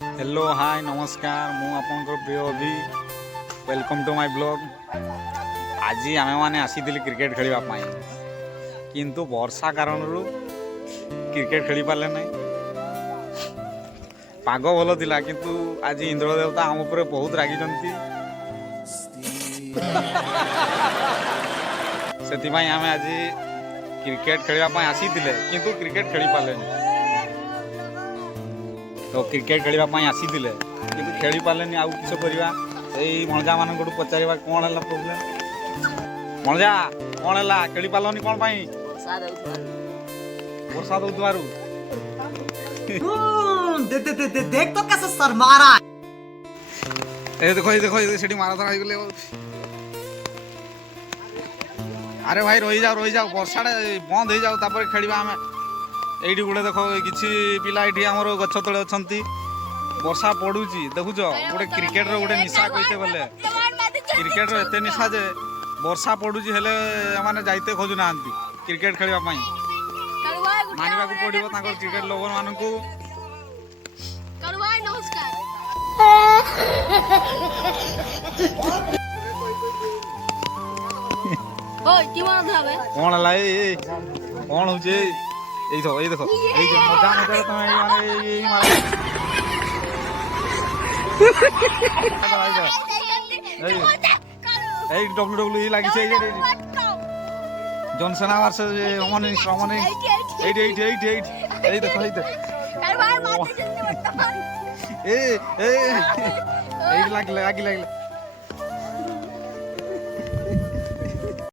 Hello hi नमस्कार मु आपनकर प्रिय अभी वेलकम टू माय ब्लॉग। आज आमे माने आसीथिले क्रिकेट खेलिबा पाई किंतु वर्षा कारण क्रिकेट खेली पाले नहीं। पाग भल थिला किंतु आज इंद्र देवता आम ऊपर बहुत रागी से आमे आज क्रिकेट खेलिबा पाई आसीथिले किंतु क्रिकेट खेली पाले नहीं। तो क्रिकेट खेलिबा आसीथिले किंतु खेली पारे आउ किस करवा मणजा मान पचार कौन है प्रोब्लेम मणजा कौन है खेली पारनी कौन वर्षा दौर देख तो कैसे शर्मा रहा है। देखो देखो माराथन हो अरे भाई रही जाओ वर्षा बंद हो जाओ तापर खेलिबा आमे एठी गुड़े देख किसी पिला ये आमर गछ तले अच्छा वर्षा पड़ुची देखुच गोटे क्रिकेट गोटे निशा कहते बोले क्रिकेट एत निशा जे वर्षा पड़ुची हेले माने जाइते खोजु ना क्रिकेट खेलिबा पई मानिबा को पड़िबो तांकर क्रिकेट लवर मानकू ओय की मन धाबे कोन लाई कोन हो जे ये देखो मजा मजा तुम मारा WWE लगी जनसेना वर्सेस रमन देखो लगी